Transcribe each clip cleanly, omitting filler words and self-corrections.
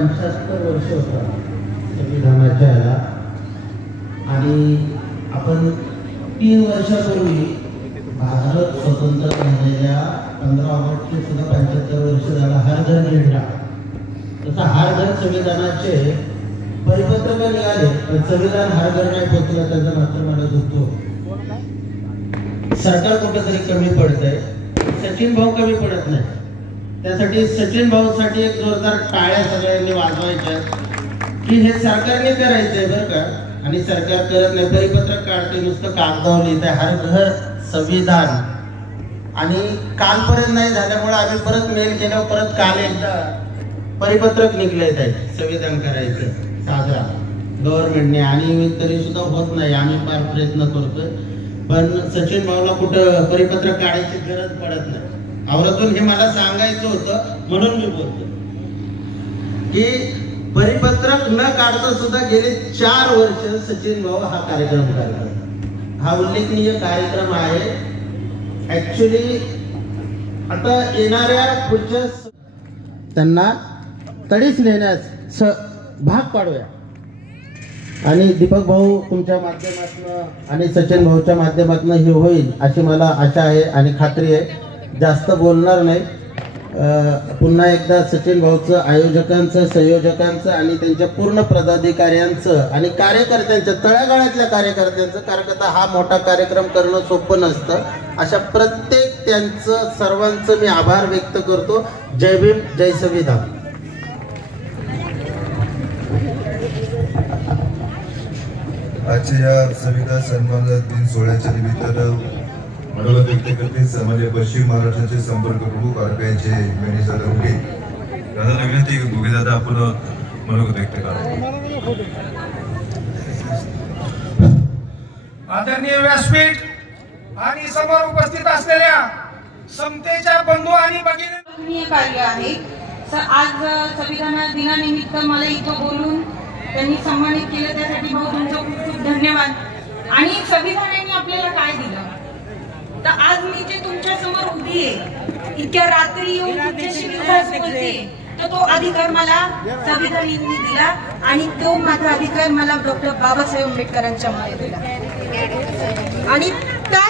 75 वर्ष होतात संविधानाच्या याला, आणि आपण 3 वर्षापूर्वी भारत स्वतंत्र झालेल्या 15 ऑगस्टचे सुद्धा 75 वर्ष झाला हर घर झेंडा, तसा हर घर संविधानाचे परिपत्रक निघाले, पण संविधान हर घर नाही पोहोचलं, त्याचा मात्र म्हणत होतो सरकार कुठेतरी कमी पडतंय, सचिन भाऊ कमी पडत नाही. त्यासाठी सचिन भाऊसाठी एक जोरदार टाळ्या सगळ्यांनी वाजवायच्या की हे सरकारने करायचंय बरं का, आणि सरकार करत नाही, परिपत्रक काढते, नुसतं कागदावर लिहितंय हर घर संविधान, आणि कालपर्यंत नाही झाल्यामुळे आम्ही परत मेल केल्यावर परत काल एकदा परिपत्रक निघले आहे संविधान करायचं साजरा गव्हर्नमेंटने, आणि तरी सुद्धा होत नाही. आम्ही फार प्रयत्न करतोय, पण सचिन भाऊला कुठं परिपत्रक काढायची गरज पडत नाही. आवरातून हे मला सांगायचं होतं म्हणून मी बोलतो की परिपत्रक न काढता सुद्धा गेले 4 वर्ष सचिन भाऊ हा कार्यक्रम करतात. हा उल्लेखनीय कार्यक्रम आहे. ऍक्च्युली आता येणाऱ्या पुढच्या त्यांना तडीस नेण्यास भाग पाडूया, आणि दीपक भाऊ तुमच्या माध्यमातून आणि सचिन भाऊच्या माध्यमातून हे होईल अशी मला आशा आहे आणि खात्री आहे. जास्त बोलणार नाही. पुन्हा एकदा सचिन भाऊचं, आयोजकांचं, संयोजकांचं आणि त्यांच्या पूर्ण पदाधिकाऱ्यांचं आणि कार्यकर्त्यांचं, तळागाळातल्या कार्यकर्त्यांचं, कारण आता हा मोठा कार्यक्रम करणं सोपं नसतं, अशा प्रत्येक त्यांचं सर्वांचं मी आभार व्यक्त करतो. जय भीम, जय संविधान. आजच्या या संविधान सन्मान दिन सोहळ्याच्या निमित्तानं मनोगत व्यक्त करते म्हणजे पश्चिम महाराष्ट्राचे संपर्क प्रमुख आरपीआयचे मॅनेजर उगे दादा विनंती उगे दादा आपण मनोगत व्यक्त करा. आदरणीय व्यासपीठ आणि समोर उपस्थित असलेल्या समतेच्या बंधू आणि भगिनी कार्य आहे. आज संविधान दिनानिमित्त मला इथं बोलून त्यांनी सन्मानित केलं, त्यासाठी भाऊ तुमचं खूप खूप धन्यवाद. आणि संविधानाने आपल्याला काय दिलं, तर आज मी जे तुमच्या समोर उभी आहे, इतक्या रात्री येऊन तुमच्याशी बोलते, तर तो अधिकार मला संविधानाने दिला, आणि तो माझा अधिकार मला डॉक्टर बाबासाहेब आंबेडकरांच्यामुळे दिला. आणि त्या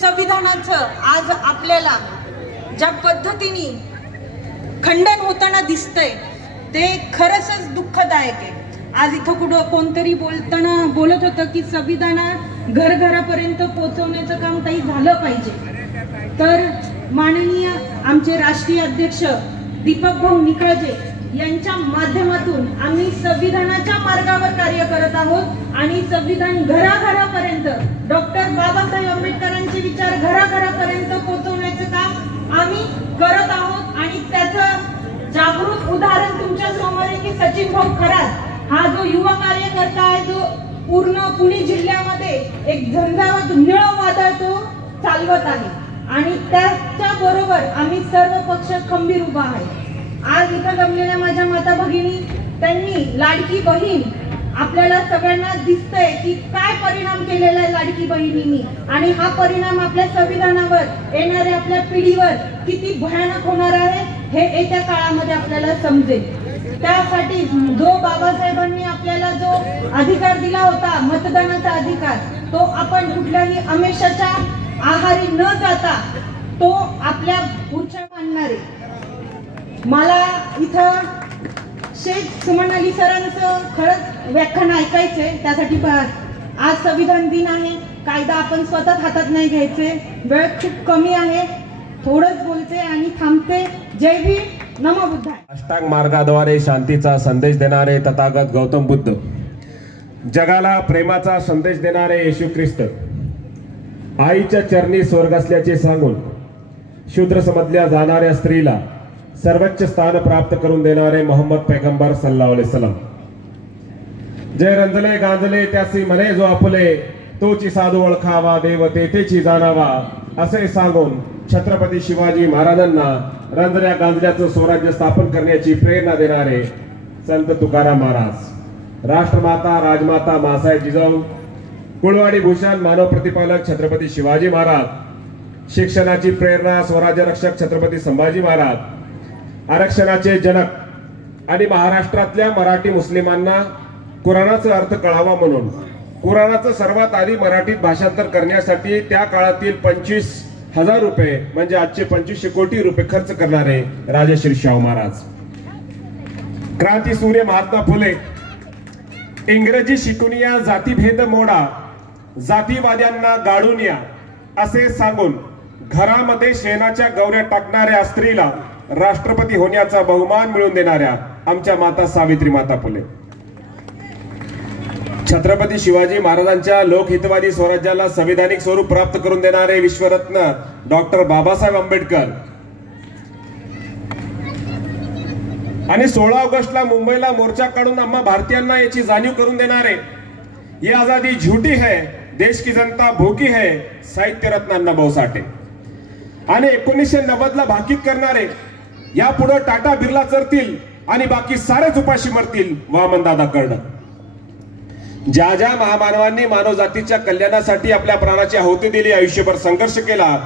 संविधानाचं आज आपल्याला ज्या पद्धतीने खंडन होताना दिसतंय ते खरंच दुःखदायक आहे. आज इथं कुठं कोणतरी बोलत होतं की संविधान घरघरापर्यंत पोहोचवण्याचं काम काही झालं पाहिजे. तर माननीय आमचे राष्ट्रीय अध्यक्ष दीपक भाऊ निकळजे यांच्या माध्यमातून आम्ही संविधानाच्या मार्गावर कार्य करत आहोत, आणि संविधान घराघरापर्यंत, डॉक्टर बाबासाहेब आंबेडकरांचे विचार घराघरापर्यंत पोहोचवण्याचं काम आम्ही करत आहोत. आणि त्याचं जागृत उदाहरण तुमच्या समोर आहे की सचिन भाऊ खरात हा जो युवा कार्यकर्ता आहे, जो पूर्ण पुणे जिल्ह्यामध्ये एक झंझावात निळं वादळ तो चालवत आहे, आणि त्याच्या बरोबर आम्ही सर्व पक्ष खंबीर उभा आहे. आज इथं जमलेल्या माझ्या माता भगिनी, त्यांनी लाडकी बहीण आपल्याला सगळ्यांना दिसतंय की काय परिणाम केलेला आहे लाडकी बहिणींनी, आणि हा परिणाम आपल्या संविधानावर, येणाऱ्या आपल्या पिढीवर किती भयानक होणार आहे हे येत्या काळामध्ये आपल्याला समजेल. त्यासाठी जो बाबासाहेबांनी आपल्याला जो अधिकार दिला होता, मतदानाचा अधिकार, तो आपण कुठल्याही आमिषाच्या आहारी न जाता तो आपल्या पुढच्या मानणारे. मला इथं शेख सुमन अली सरांचं खरंच व्याख्यान ऐकायचंय, त्यासाठी आज संविधान दिन आहे. कायदा आपण स्वतः हातात नाही घ्यायचे, वेळ खूप कमी आहे, थोडंच बोलते आणि थांबते. जय भीम, नमो बुद्धाय. अष्टांग मार्गाद्वारे शांतीचा संदेश देणारे तथागत गौतम बुद्ध, जगाला प्रेमाचा संदेश देणारे येशू ख्रिस्त, आईच्या चरणी स्वर्ग असल्याचे सांगून शूद्र समजल्या जाणाऱ्या स्त्रीला सर्वोच्च स्थान प्राप्त करून देणारे मोहम्मद पैगंबर सल्लल्लाहु अलैहि वसल्लम, जय रंजले गांजले त्यासी म्हणे जो आपले, तोची साधू ओळखावा देव तेथेची जाणावा, असे सांगून छत्रपती शिवाजी महाराजांना रंजल्या गांजल्याचं स्वराज्य स्थापन करण्याची प्रेरणा देणारे संत तुकाराम महाराज, राष्ट्रमाता राजमाता मासाहेब जिजाऊ, कुळवाडी भूषण मानव प्रतिपालक छत्रपती शिवाजी महाराज, शिक्षणाची प्रेरणा स्वराज्य रक्षक छत्रपती संभाजी महाराज, आरक्षणाचे जनक आणि महाराष्ट्रातल्या मराठी मुस्लिमांना कुराणाचा अर्थ कळावा म्हणून कुराणाचं सर्वात आधी मराठीत भाषांतर करण्यासाठी त्या काळातील 25,000 रुपये म्हणजे आजचे 2500 कोटी रुपये खर्च करणारे राजश्री शाहू महाराज, क्रांतीसूर्य महात्मा फुले, इंग्रजी शिकून या जातीभेद मोडा, जातीवाद्यांना गाडून या असे सांगून घरामध्ये शेणाच्या गौऱ्या टाकणाऱ्या स्त्रीला राष्ट्रपती होण्याचा बहुमान मिळवून देणाऱ्या आमच्या माता सावित्री माता फुले, छत्रपती शिवाजी महाराजांच्या लोकहितवादी स्वराज्याला संविधानिक स्वरूप प्राप्त करून देणारे विश्वरत्न डॉक्टर बाबासाहेब आंबेडकर आणि 16 ऑगस्टला मुंबईला मोर्चा काढून आम्हा भारतीयांना याची जाणीव करून देणारे ये आजादी झूठी है, देश की जनता भूकी है, साहित्यरत्न अण्णाभाऊ साठे आणि 1990 ला भाकीत करणारे यापुढे टाटा बिर्ला चरतील आणि बाकी सारेच उपाशी मरतील वामनदादा कर्डक. ज्या ज्या महामानवांनी मानव जातीच्या कल्याणासाठी आपल्या प्राणाची आहुती दिली, आयुष्यभर संघर्ष केला,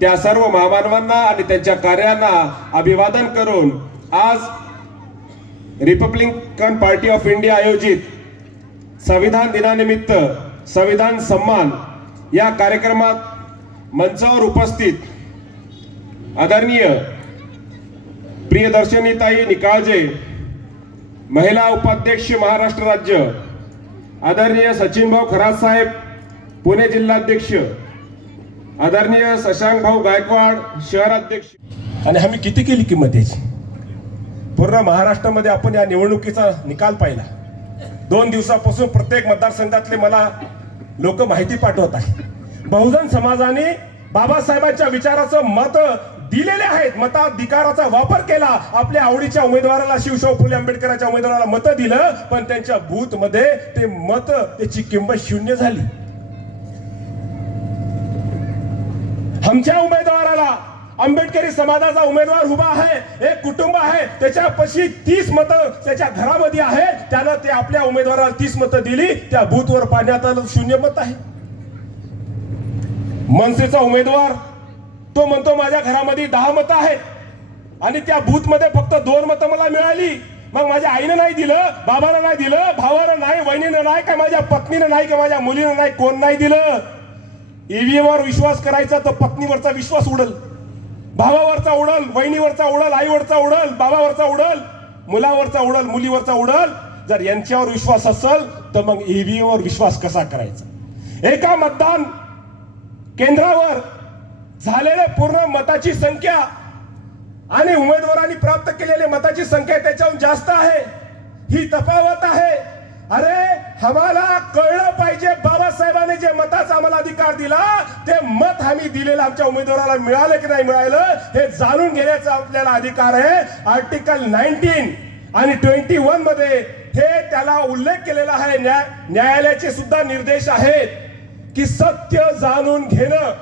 त्या सर्व महामानवांना आणि त्यांच्या कार्यांना अभिवादन करून आज रिपब्लिकन पार्टी ऑफ इंडिया आयोजित संविधान दिनानिमित्त संविधान सन्मान या कार्यक्रमात मंचावर उपस्थित आदरणीय प्रियदर्शनीताई निकाळजे, महिला उपाध्यक्ष महाराष्ट्र राज्य, आदरणीय सचिन भाऊ खरात साहेब पुणे जिल्हाध्यक्ष, आदरणीय शशांक भाऊ गायकवाड शहराध्यक्ष. आणि आम्ही किती केली किंमत याची. पूर्ण महाराष्ट्रामध्ये आपण या निवडणुकीचा निकाल पाहिला. 2 दिवसापासून प्रत्येक मतदारसंघातले मला लोक माहिती पाठवत आहे. बहुजन समाजाने बाबासाहेबांच्या विचाराचं मत दिलेले आहेत, मताधिकाराचा वापर केला, आपल्या आवडीच्या उमेदवाराला शिवशाहू फुले आंबेडकरांच्या उमेदवाराला मत दिलं, पण त्यांच्या बूथ मध्ये ते मत त्याची किंमत 0 झाली. आमच्या उमेदवाराला आंबेडकरी समाजाचा उमेदवार उभा आहे, एक कुटुंब आहे, त्याच्यापाशी 30 मतं त्याच्या घरामध्ये आहेत, त्यानं ते आपल्या उमेदवाराला 30 मतं दिली, त्या बूथवर पाण्यात आलं 0 मत आहे. मनसेचा उमेदवार तो म्हणतो माझ्या घरामध्ये 10 मतं आहेत आणि त्या बूथ मध्ये फक्त 2 मतं मला मिळाली. मग माझ्या आईनं नाही दिलं, बाबानं नाही दिलं, भावानं नाही, वहिनीनं नाही, काय माझ्या पत्नीनं नाही, का माझ्या मुलीनं नाही, कोण नाही दिलं. ईव्हीएम वर विश्वास करायचा तर पत्नीवरचा विश्वास उडल, भावावरचा उडल, वहिनीवरचा उडल, आईवरचा उडल, बाबावरचा उडल, मुलावरचा उडल, मुलीवरचा उडल. जर यांच्यावर विश्वास असेल तर मग ईव्हीएम वर विश्वास कसा करायचा. एका मतदान केंद्रावर झालेले पूर्ण मताची संख्या आणि उमेदवारांनी प्राप्त केलेल्या मताची संख्या त्याच्याहून जास्त आहे. ही तफावत आहे. अरे आम्हाला कळलं पाहिजे बाबासाहेबांनी जे मताचा आम्हाला अधिकार दिला ते मत आम्ही दिलेलं आमच्या उमेदवाराला मिळालं की नाही मिळालं हे जाणून घेण्याचा आपल्याला अधिकार आहे. आर्टिकल 19 आणि 21 मध्ये हे त्याला उल्लेख केलेला आहे. न्यायालयाचे सुद्धा निर्देश आहेत की सत्य जाणून घेणं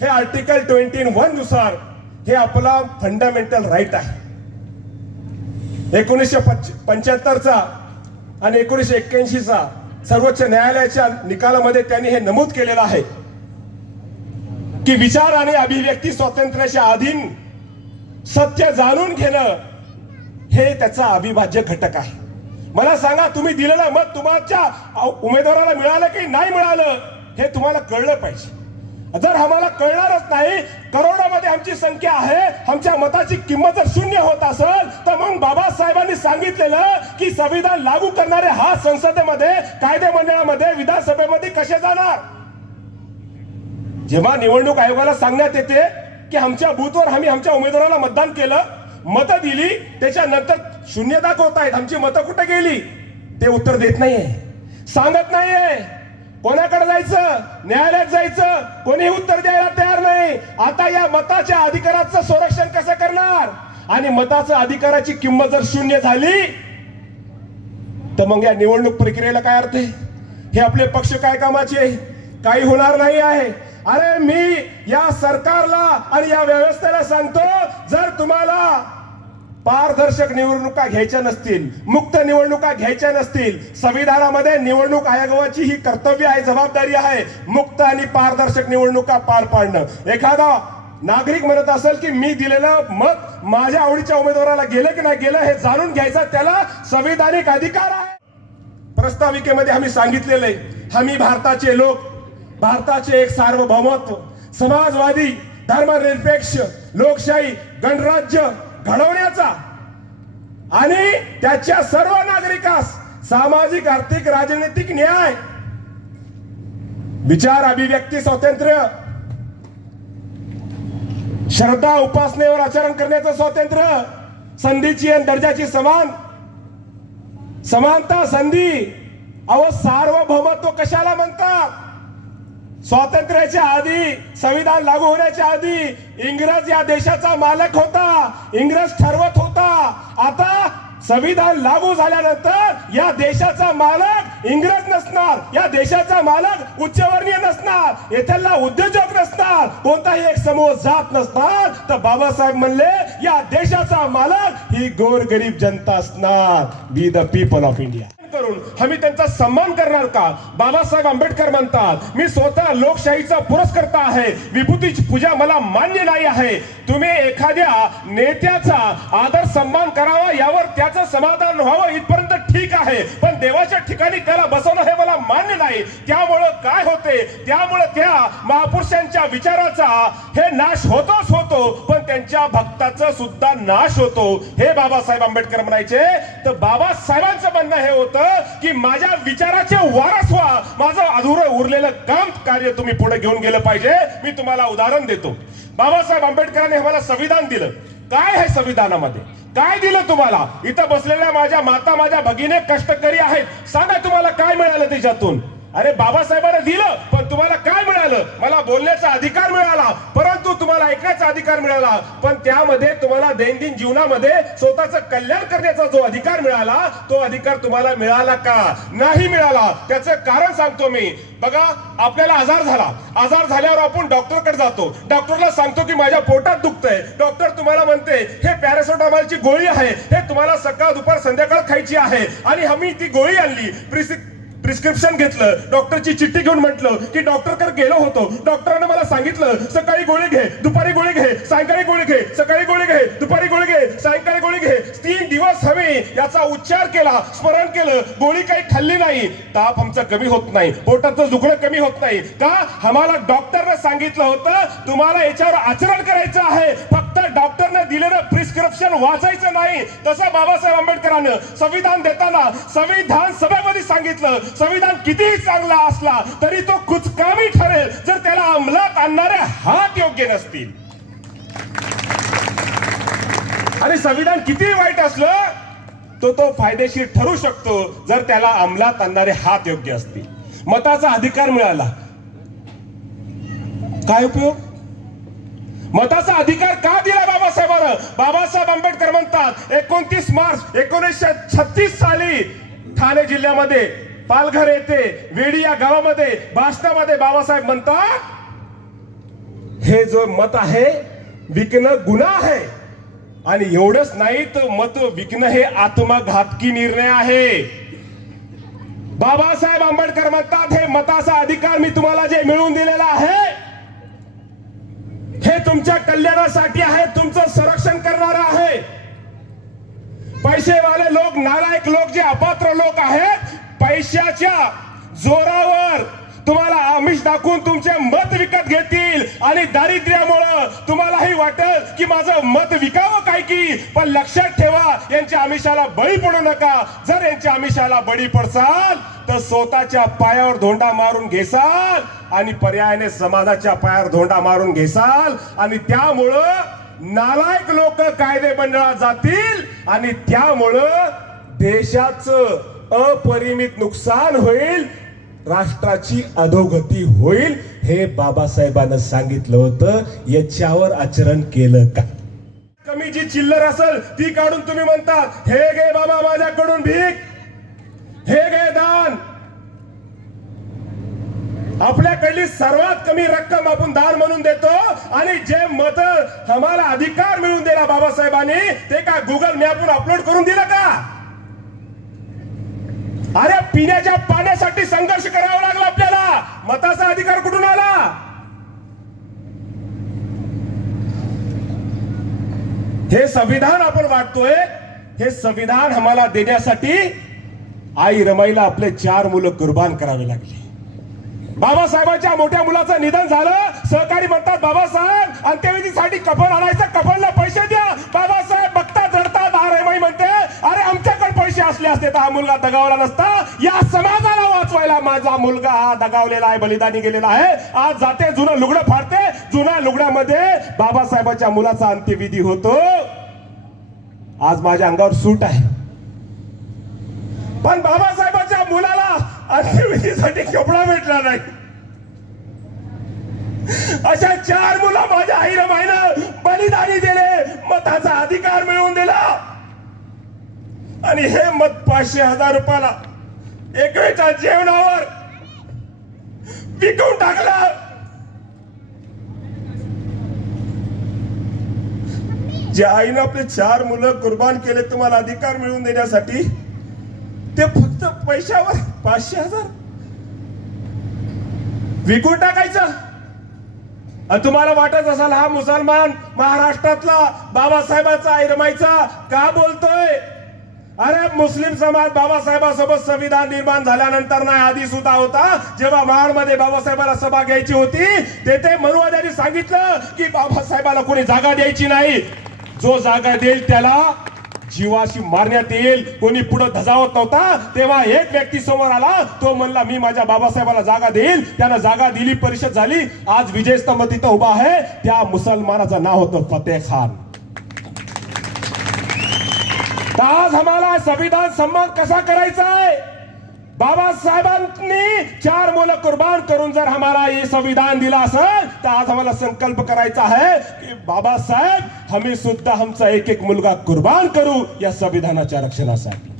हे आर्टिकल 21 नुसार हे आपला फंडामेंटल राईट आहे. 1975चा आणि 1981चा सर्वोच्च न्यायालयाच्या निकालामध्ये त्यांनी हे नमूद केलेलं आहे की विचार आणि अभिव्यक्ती स्वातंत्र्याच्या अधीन सत्य जाणून घेणं हे त्याचा अविभाज्य घटक आहे. मला सांगा, तुम्ही दिलेलं मत तुमच्या उमेदवाराला मिळालं की नाही मिळालं हे तुम्हाला कळलं पाहिजे. जर आम्हाला कळणारच नाही, करोडामध्ये आमची संख्या आहे, आमच्या मताची किंमत जर 0 होत असेल तर मग बाबासाहेबांनी सांगितलेलं की संविधान लागू करणारे हा संसदेमध्ये, कायदे मंडळामध्ये, विधानसभेमध्ये कसे जाणार. जेव्हा निवडणूक आयोगाला सांगण्यात येते की आमच्या बूथवर आम्ही आमच्या उमेदवाराला मतदान केलं, मतं दिली, त्याच्यानंतर 0 दाखवतायत, आमची मतं कुठे गेली ते उत्तर देत नाहीये, सांगत नाहीये. कोणाकडे जायचं, न्यायालयात जायचं, कोणी उत्तर द्यायला तयार नाही. आता या मताच्या अधिकाराचं संरक्षण कसं करणार. आणि मताच्या अधिकाराची किंमत जर 0 झाली तर मग या निवडणूक प्रक्रियेला काय अर्थ आहे. हे आपले पक्ष काय कामाचे, काही होणार नाही आहे. अरे मी या सरकारला आणि या व्यवस्थेला सांगतो, जर तुम्हाला पारदर्शक निवडणुका घ्यायच्या नसतील, मुक्त निवडणुका घ्यायच्या नसतील, संविधानामध्ये निवडणूक आयोगाची ही कर्तव्य आहे, जबाबदारी आहे मुक्त आणि पारदर्शक निवडणुका पार पाडणं. एखादा नागरिक म्हणत असेल की मी दिलेलं मत माझ्या आवडीच्या उमेदवाराला गेलं की नाही गेलं हे जाणून घ्यायचा त्याला संविधानिक अधिकार आहे. प्रस्ताविकेमध्ये आम्ही सांगितलेलं आहे, आम्ही भारताचे लोक, भारताचे एक सार्वभौमत्व, समाजवादी, धर्मनिरपेक्ष, लोकशाही, गणराज्य घडवण्याचा आणि त्याच्या सर्व नागरिकास सामाजिक, आर्थिक, राजनैतिक न्याय, विचार अभिव्यक्ती स्वातंत्र्य, श्रद्धा उपासनेवर आचरण करण्याचं स्वातंत्र्य, संधीची आणि दर्जाची समानता, संधी. अहो सार्वभौमत्व कशाला म्हणतात? स्वातंत्र्याच्या आधी, संविधान लागू होण्याच्या आधी इंग्रज या देशाचा मालक होता, इंग्रज ठरवत होता. आता संविधान लागू झाल्यानंतर या देशाचा मालक इंग्रज नसणार, या देशाचा मालक उच्चवर्णीय नसणार, येथील उद्योजक नसणार, कोणताही एक समूह जात नसणार. तर बाबासाहेब म्हणले या देशाचा मालक ही गोरगरीब जनता असणार. Be the people of India करून आम्ही त्यांचा सन्मान करणार का? बाबासाहेब आंबेडकर म्हणतात मी स्वतः लोकशाहीचा पुरस्कर्ता आहे, विभूतीची पूजा मला मान्य नाही आहे. तुम्ही एखाद्या नेत्याचा आदर सन्मान करावा यावर त्याचं समाधान व्हावं इथपर्यंत ठीक आहे, पण देवाच्या ठिकाणी त्याला बसवणं हे मला मान्य नाही. त्यामुळं काय होते, त्यामुळे त्या महापुरुषांच्या विचाराचा हे नाश होतोच होतो, पण त्यांच्या भक्ताचा सुद्धा नाश होतो. हे बाबासाहेब आंबेडकर म्हणायचे. तर बाबासाहेबांचं म्हणणं हे होतं की माझ्या विचाराचे वारस व्हा, माझं अधुरं उरलेलं काम कार्य तुम्ही पुढे घेऊन गेलं पाहिजे. मी तुम्हाला उदाहरण देतो. बाबासाहेब आंबेडकरांनी आम्हाला संविधान दिलं. काय आहे संविधानामध्ये? काय दिलं तुम्हाला? इथं बसलेल्या माझ्या माता, माझ्या भगिनी कष्टकरी आहेत, सांगा तुम्हाला काय मिळालं त्याच्यातून? अरे बाबासाहेबांना दिलं, पण तुम्हाला काय मिळालं? मला बोलण्याचा अधिकार मिळाला, परंतु तुम्हाला ऐकण्याचा अधिकार मिळाला, पण त्यामध्ये तुम्हाला दैनंदिन जीवनामध्ये स्वतःचं कल्याण करण्याचा जो अधिकार मिळाला, तो अधिकार तुम्हाला मिळाला का? नाही मिळाला. त्याचं कारण सांगतो मी. बघा, आपल्याला आजार झाला, आजार झाल्यावर आपण डॉक्टरकडे जातो, डॉक्टरला सांगतो की माझ्या पोटात दुखतंय. डॉक्टर तुम्हाला म्हणते हे पॅरासिटामॉलची गोळी आहे, हे तुम्हाला सकाळ दुपार संध्याकाळ खायची आहे. आणि आम्ही ती गोळी आणली, प्रिस्क्रिप्शन घेतलं, डॉक्टरची चिठ्ठी घेऊन म्हटलं की डॉक्टरकडे गेलो होतो, डॉक्टरांनी मला सांगितलं सकाळी गोळी घे, दुपारी गोळी घे, सायंकाळी गोळी घे, सकाळी गोळी घे, दुपारी गोळी घे, सायंकाळी गोळी घे. 3 दिवस हवे याचा उच्चार केला, स्मरण केलं, गोळी काही खाल्ली नाही, ताप आमचा कमी होत नाही, पोटाचं दुखणं कमी होत नाही. का? आम्हाला डॉक्टरने सांगितलं होतं तुम्हाला याच्यावर आचरण करायचं आहे, फक्त डॉक्टरने दिलेलं प्रिस्क्रिप्शन वाचायचं नाही. तसं बाबासाहेब आंबेडकरांनी संविधान देताना संविधान सभेमध्ये सांगितलं संविधान कितीही चांगला असला तरी तो कुचकामी ठरेल जर त्याला अंमलात आणणारे हात योग्य नसतील. आणि संविधान कितीही वाईट असलं तो फायदेशीर ठरू शकतो जर त्याला अंमलात आणणारे हात योग्य असतील. मताचा अधिकार मिळाला, काय उपयोग? मताचा अधिकार का दिला बाबासाहेबांना? बाबासाहेब आंबेडकर म्हणतात 29 मार्च 1936 साली ठाणे जिल्ह्यामध्ये पालघर येथे वेडी या गावामध्ये भाषणामध्ये बाबासाहेब म्हणतात हे जो मत आहे विकणं गुन्हा आहे. आणि एवढंच नाही तर मत विकणं हे आत्मघातकी निर्णय आहे. बाबासाहेब आंबेडकर म्हणतात हे मताचा अधिकार मी तुम्हाला जे मिळवून दिलेला आहे हे तुमच्या कल्याणासाठी आहे, तुमचं संरक्षण करणारं आहे. पैसेवाले लोक, नालायक लोक, जे अपात्र लोक आहेत, पैशाच्या जोरावर तुम्हाला आमिष दाखवून तुमचे मत विकत घेतील आणि दारिद्र्यामुळे तुम्हालाही वाटेल की माझं मत विकावं काय की. पण लक्षात ठेवा यांच्या आमिषाला बळी पडू नका. जर यांच्या आमिषाला बळी पडसाल तर स्वतःच्या पायावर धोंडा मारून घेसाल आणि पर्यायाने समाजाच्या पायावर धोंडा मारून घेसाल. आणि त्यामुळं नालायक लोक कायदे मंडळात जातील आणि त्यामुळं देशाचं अपरिमित नुकसान होईल, राष्ट्राची अधोगती होईल. हे बाबासाहेबांना सांगितलं होतं. याच्यावर आचरण केलं का? कमी जी चिल्लर असेल ती काढून तुम्ही म्हणतात हे घे बाबा माझ्याकडून भीक, हे घे दान. आपल्याकडली सर्वात कमी रक्कम आपण दान म्हणून देतो आणि जे मत आम्हाला अधिकार मिळून दिला बाबासाहेबांनी ते का गुगल मॅपवर अपलोड करून दिलं का? अरे पिण्याच्या पाण्यासाठी संघर्ष करावा लागला आपल्याला, मताचा अधिकार कुठून आला? हे संविधान आपण वाटतोय, हे संविधान आम्हाला देण्यासाठी आई रमाईला आपले 4 मुलं कुर्बान करावे लागली. बाबासाहेबांच्या मोठ्या मुलाचं निधन झालं. सहकारी म्हणतात बाबासाहेब अंत्यविधीसाठी कफन आणायचं, कफनला पैसे द्या. बाबासाहेब बघतात रडतात. रमाई म्हणते अरे आमच्याकडे पैसे असले असते तर हा मुलगा दगावला नसता. या समाजाला वाचवायला माझा मुलगा हा दगावलेला आहे, बलिदानी गेलेला आहे. आज जाते जुनं लुगडं फाडते. जुन्या लुगड्यामध्ये बाबासाहेबांच्या मुलाचा अंत्यविधी होतो. आज माझ्या अंगावर सूट आहे, पण बाबासाहेबांच्या मुलाला अंत्यविधीसाठी कपडा भेटला नाही. अशा 4 मुलं माझ्या आई रमाईनं बलिदानी दिले, मताचा अधिकार मिळवून दिला. आणि हे मत 500,000 रुपयाला एक वेळच्या जेवणावर विकून टाकलं. ज्या आईनं आपले 4 मुलं कुर्बान केले तुम्हाला अधिकार मिळवून देण्यासाठी, ते फक्त पैशावर 500,000 विकून टाकायचं. आणि तुम्हाला वाटत असाल हा मुसलमान महाराष्ट्रातला बाबासाहेबांचा आई रमाईचा का बोलतोय? अरे मुस्लिम समाज बाबासाहेबांसोबत संविधान निर्माण झाल्यानंतर नाही, आधी सुद्धा होता. जेव्हा महाडमध्ये बाबासाहेबांना सभा घ्यायची होती तेथे मनुवाद्यांनी सांगितलं की बाबासाहेबांना कोणी जागा द्यायची नाही. जो जागा देईल त्याला जीवाशी मारण्यात येईल. कोणी पुढे धजावत नव्हता. तेव्हा एक व्यक्ती समोर आला, तो म्हणला मी माझ्या बाबासाहेबाला जागा देईल. त्यानं जागा दिली, परिषद झाली. आज विजय स्तंभ तिथं उभा आहे. त्या मुसलमानाचं नाव होतं फतेह खान. आज आम्हाला संविधान सन्मान कसा करायचा आहे? बाबासाहेबांनी 4 मुलं कुर्बान करून जर आम्हाला हे संविधान दिलं असेल तर आज आम्हाला संकल्प करायचा आहे की बाबासाहेब आम्ही सुद्धा आमचा एक मुलगा कुर्बान करू या संविधानाच्या रक्षणासाठी.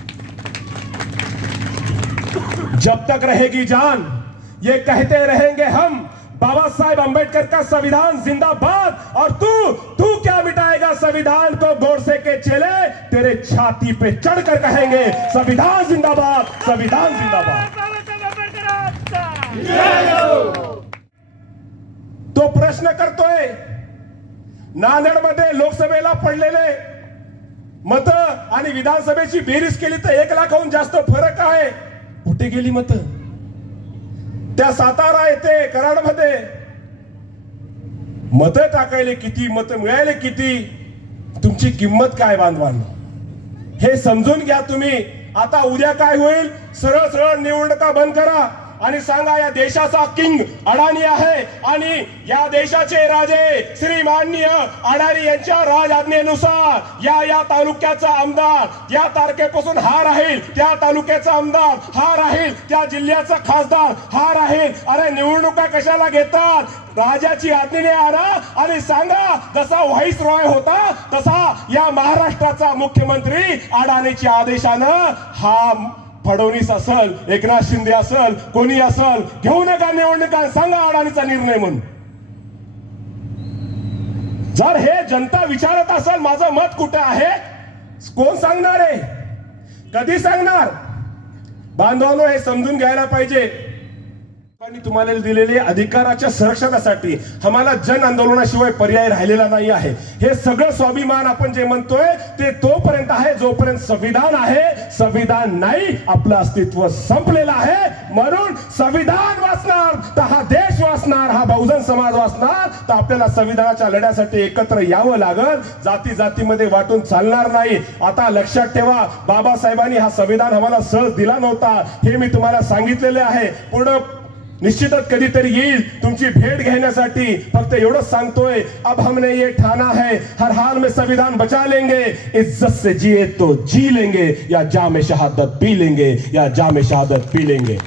जब तक रहेगी जान ये कहते रहेंगे हम, बाबा साहेब अंबेडकर का संविधान जिंदाबाद. और तू क्या मिटाएगा संविधान को? गोडसे के चेले तेरे छाती पे चढ़कर कहेंगे संविधान जिंदाबाद, संविधान जिंदाबाद. तो प्रश्न करतोय, नांदेडमध्ये लोकसभेला पडलेले मत आणि विधानसभेची बेरीज केली तर 1 लाखाहून जास्त फरक आहे. कुठे गेली मत? त्या सातारा येथे कराडमध्ये मत टाकायले किती, मत मिळाले किती, तुमची किंमत काय बांधवांनो हे समजून घ्या तुम्ही. आता उद्या काय होईल? सरळ सरळ निवडणुका बंद करा आणि सांगा या देशाचा किंग अडाणी आहे आणि या देशाचे राजे श्री माननीय अडाणी यांच्या राज आज्ञेनुसार या तालुक्याचा आमदार या तारखेपासून हा राहील, त्या तालुक्याचा आमदार हा राहील, त्या जिल्ह्याचा खासदार हा राहील. अरे निवडणुका कशाला घेतात? राजाची आज्ञेने आणा आणि सांगा जसा व्हाईस रॉय होता तसा या महाराष्ट्राचा मुख्यमंत्री अडाणीच्या आदेशानं हा फडणवीस असल, एकनाथ शिंदे असल, कोणी असल, घेऊ नका निवडणुका, सांगा अडाणीचा निर्णय म्हणून. जर हे जनता विचारत असेल माझं मत कुठे आहे, कोण सांगणार आहे? कधी सांगणार? बांधवांनो हे समजून घ्यायला पाहिजे. तुम्हाला दिलेले अधिकाराच्या संरक्षणासाठी आम्हाला जन आंदोलनाशिवाय पर्याय राहिलेला नाही आहे. हे सगळं स्वाभिमान आपण जे म्हणतोय ते तोपर्यंत आहे जोपर्यंत संविधान आहे. संविधान नाही आपलं अस्तित्व संपलेलं आहे. म्हणून संविधान वाचणार तर हा देश वाचणार, हा बहुजन समाज वाचणार. तर आपल्याला संविधानाच्या लढ्यासाठी एकत्र यावं लागल. जाती जातीमध्ये वाटून चालणार नाही. आता लक्षात ठेवा, बाबासाहेबांनी हा संविधान आम्हाला सहज दिला नव्हता, हे मी तुम्हाला सांगितलेले आहे. पुढे निश्चितच कधीतरी येईल तुमची भेट घेण्यासाठी. फक्त एवढंच सांगतोय, अब हमने ये ठाना है हर हाल में संविधान बचा लेंगे. इज्जत से जिए तो जी लेंगे या जाम शहादत पी लेंगे, या जाम शहादत पी लेंगे.